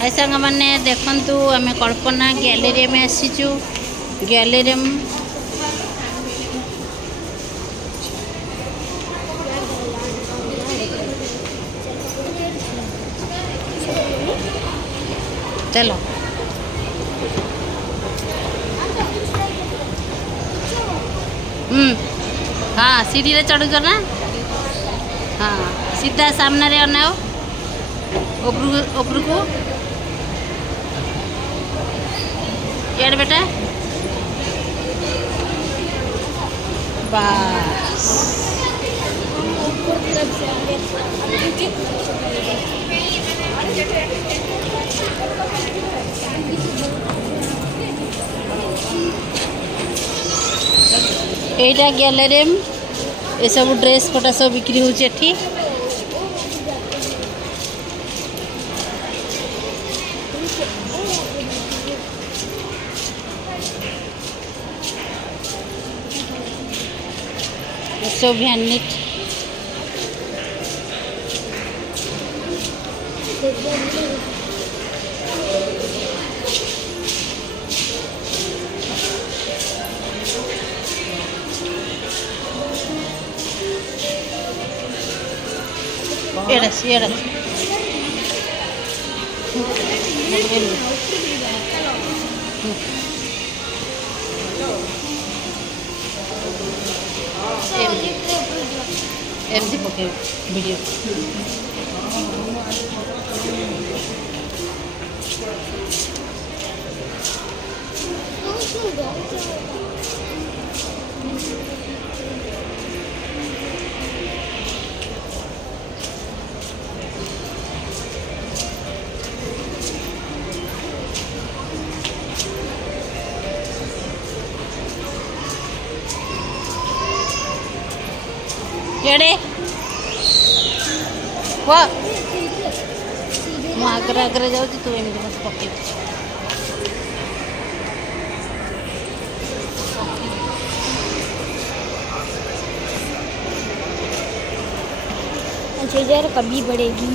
हाय सांग मैंने देखु आम कल्पना गैलेरी में आसीचु गैलेरी चलो हाँ सीढ़ी रे चढ़ुच ना हाँ सीधा सामने रे अनाओ उपरू को यार बेटा बस एटा गैलेरी ये सब ड्रेस पटा सब बिक्री होची एठी सब भैनिक एडस एमसी पके वीडियो केड़े वाह आगे आगे जाऊँ तू एम मत पके कभी बढ़ेगी।